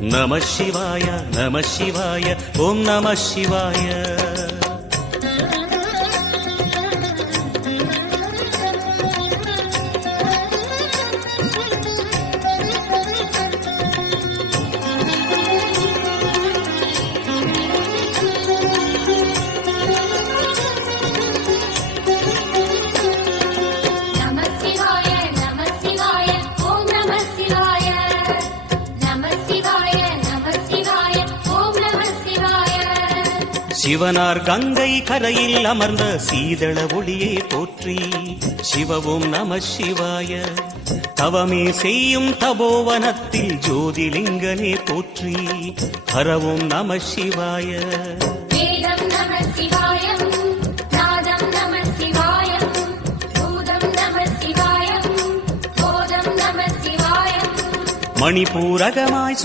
நம சிவாய நம சிவாய ஓம் நம சிவாய. சிவனார் கங்கை கரையில் அமர்ந்த சீதள ஒளியே போற்றி. சிவவும் நம சிவாய. தவமே செய்யும் தபோவனத்தில் ஜோதிலிங்கனே போற்றி. ஹரவும் நம சிவாய. வேதம் நம சிவாயம், நாதம் நம சிவாயம், பூதம் நம சிவாயம், போதம் நம சிவாயம். மணிபூரகமாய்